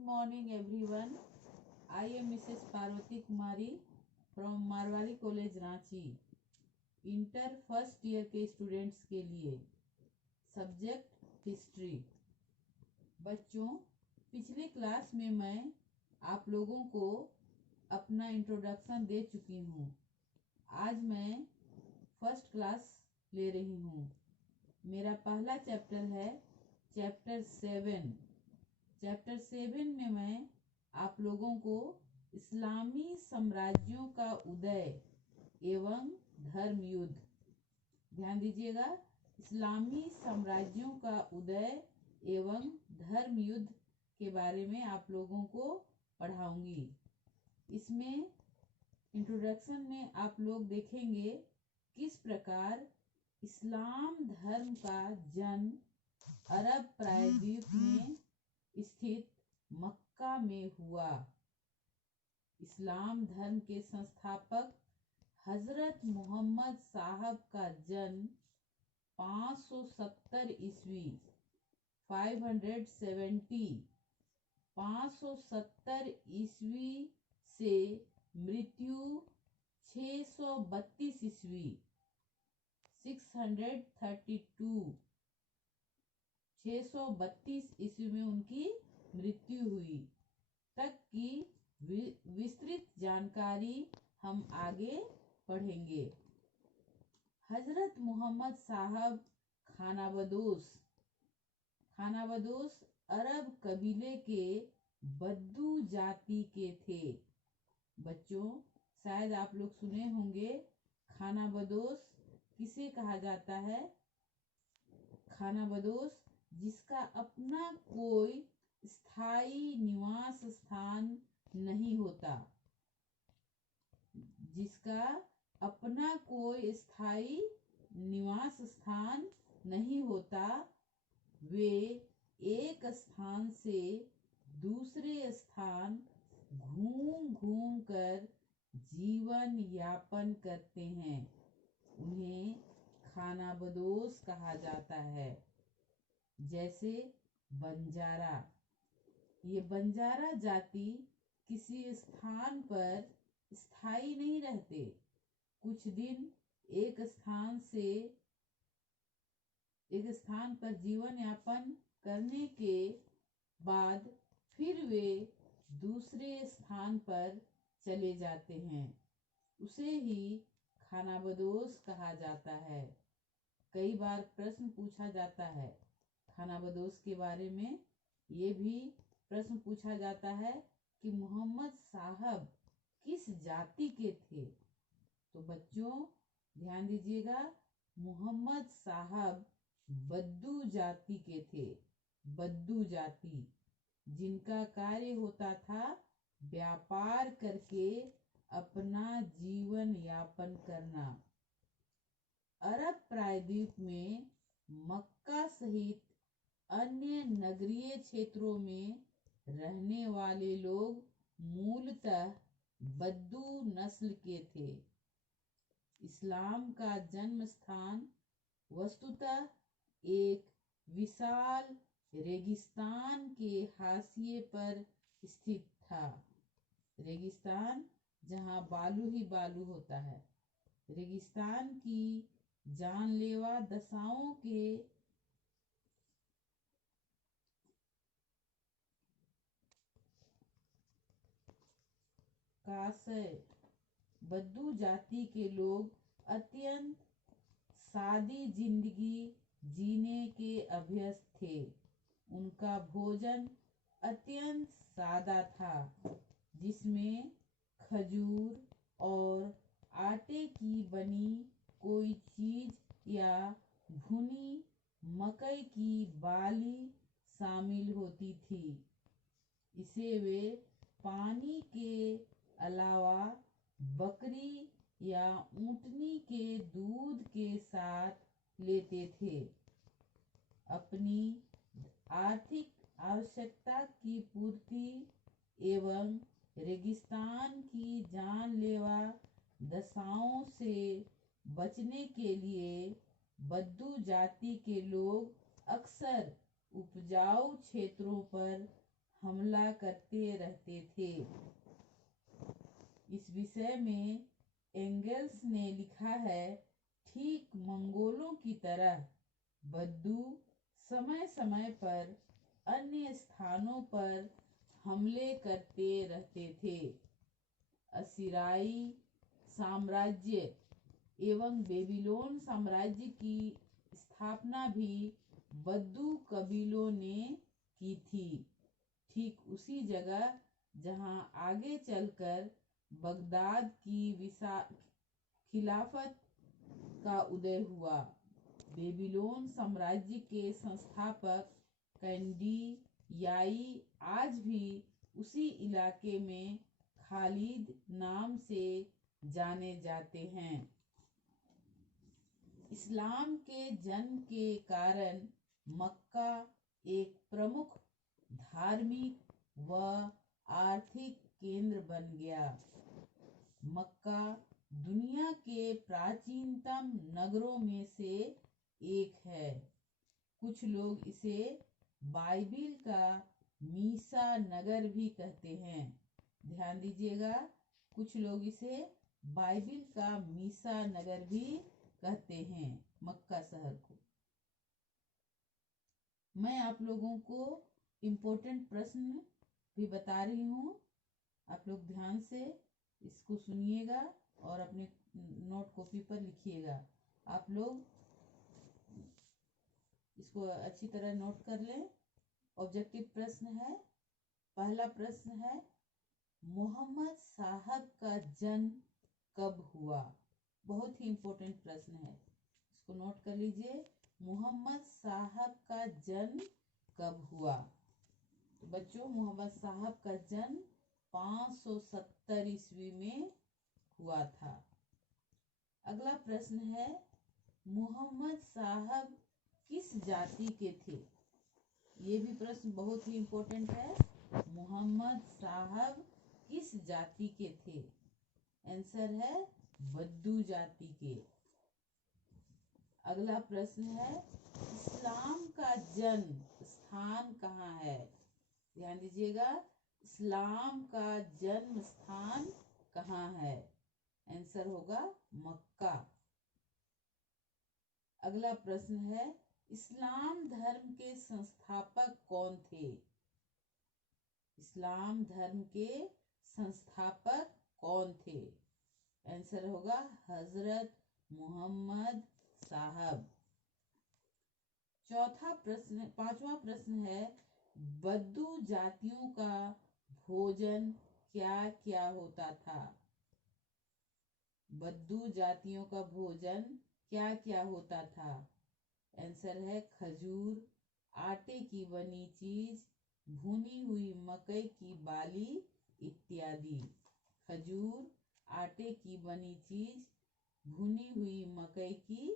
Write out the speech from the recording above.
morning everyone. I am Mrs. Parvati Kumari from Marwari college Ranchi. Inter first year के students के लिए subject history. बच्चों, पिछले क्लास में मैं आप लोगों को अपना इंट्रोडक्शन दे चुकी हूँ। आज मैं फर्स्ट क्लास ले रही हूँ। मेरा पहला चैप्टर है चैप्टर 7। चैप्टर 7 में मैं आप लोगों को इस्लामी साम्राज्यों का उदय एवं धर्म युद्ध, ध्यान दीजिएगा, इस्लामी साम्राज्यों का उदय एवं धर्म युद्ध के बारे में आप लोगों को पढ़ाऊंगी। इसमें इंट्रोडक्शन में आप लोग देखेंगे किस प्रकार इस्लाम धर्म का जन्म अरब प्रायद्वीप में स्थित मक्का में हुआ। इस्लाम धर्म के संस्थापक हजरत मोहम्मद साहब का जन्म 570 ईस्वी 570 ईस्वी से मृत्यु 632 ईस्वी 632 ईस्वी में उनकी मृत्यु हुई तक की विस्तृत जानकारी हम आगे पढ़ेंगे। हजरत मोहम्मद साहब खानाबदोश अरब कबीले के बद्दू जाति के थे। बच्चों, शायद आप लोग सुने होंगे खानाबदोश किसे कहा जाता है। खानाबदोश जिसका अपना कोई स्थायी निवास स्थान नहीं होता, जिसका अपना कोई स्थायी निवास स्थान नहीं होता, वे एक स्थान से दूसरे स्थान घूम घूम कर जीवन यापन करते हैं। उन्हें खानाबदोश कहा जाता है। जैसे बंजारा, ये बंजारा जाति किसी स्थान पर स्थायी नहीं रहते। कुछ दिन एक स्थान पर जीवन यापन करने के बाद फिर वे दूसरे स्थान पर चले जाते हैं। उसे ही खानाबदोश कहा जाता है। कई बार प्रश्न पूछा जाता है खानाबदोश के बारे में। ये भी प्रश्न पूछा जाता है कि मोहम्मद साहब किस जाति के थे। तो बच्चों ध्यान दीजिएगा, मोहम्मद साहब बद्दू जाति के थे। बद्दू जाति जिनका कार्य होता था व्यापार करके अपना जीवन यापन करना। अरब प्रायद्वीप में मक्का सहित अन्य नगरीय क्षेत्रों में रहने वाले लोग मूलतः बद्दू नस्ल के थे। इस्लाम का जन्म स्थान वस्तुतः एक विशाल रेगिस्तान के हाशिए पर स्थित था। रेगिस्तान जहाँ बालू ही बालू होता है। रेगिस्तान की जानलेवा दशाओं के काशय बद्दू जाति के लोग अत्यंत सादी जिंदगी जीने के अभ्यस्त थे। उनका भोजन अत्यंत सादा था, जिसमें खजूर और आटे की बनी कोई चीज या भुनी मकई की बाली शामिल होती थी। इसे वे पानी के अलावा बकरी या ऊंटनी के दूध के साथ लेते थे। अपनी आर्थिक आवश्यकता की पूर्ति एवं रेगिस्तान की जानलेवा दशाओं से बचने के लिए बद्दू जाति के लोग अक्सर उपजाऊ क्षेत्रों पर हमला करते रहते थे। इस विषय में एंगेल्स ने लिखा है, ठीक मंगोलों की तरह बद्दू समय समय पर अन्य स्थानों पर हमले करते रहते थे। असीरियाई साम्राज्य एवं बेबीलोन साम्राज्य की स्थापना भी बद्दू कबीलों ने की थी, ठीक उसी जगह जहां आगे चलकर बगदाद की खिलाफत का उदय हुआ। बेबीलोन साम्राज्य के संस्थापक कल्दियाई आज भी उसी इलाके में खालिद नाम से जाने जाते हैं। इस्लाम के जन्म के कारण मक्का एक प्रमुख धार्मिक व आर्थिक केंद्र बन गया। मक्का दुनिया के प्राचीनतम नगरों में से एक है। कुछ लोग इसे बाइबिल का मीसा नगर भी कहते हैं। ध्यान दीजिएगा, कुछ लोग इसे बाइबिल का मीसा नगर भी कहते हैं, मक्का शहर को। मैं आप लोगों को इम्पोर्टेंट प्रश्न भी बता रही हूँ, आप लोग ध्यान से इसको सुनिएगा और अपने नोट कॉपी पर लिखिएगा। आप लोग इसको अच्छी तरह नोट कर लें। ऑब्जेक्टिव प्रश्न है, पहला प्रश्न है, मोहम्मद साहब का जन्म कब हुआ? बहुत ही इम्पोर्टेंट प्रश्न है, इसको नोट कर लीजिए। मोहम्मद साहब का जन्म कब हुआ? तो बच्चों, मोहम्मद साहब का जन्म 570 ईस्वी में हुआ था। अगला प्रश्न है, मोहम्मद साहब किस जाति के थे? ये भी प्रश्न बहुत ही इम्पोर्टेंट है। मोहम्मद साहब किस जाति के थे? आंसर है बद्दू जाति के। अगला प्रश्न है, इस्लाम का जन्म स्थान कहाँ है? ध्यान दीजिएगा, इस्लाम का जन्म स्थान कहाँ है? आंसर होगा मक्का। अगला प्रश्न है, इस्लाम धर्म के संस्थापक कौन थे? इस्लाम धर्म के संस्थापक कौन थे? आंसर होगा हजरत मोहम्मद साहब। पांचवा प्रश्न है, बद्दू जातियों का भोजन क्या क्या होता था? बद्दू जातियों का भोजन क्या क्या होता था? आंसर है खजूर, आटे की बनी चीज, भुनी हुई मकई की बाली इत्यादि। खजूर, आटे की बनी चीज, भुनी हुई मकई की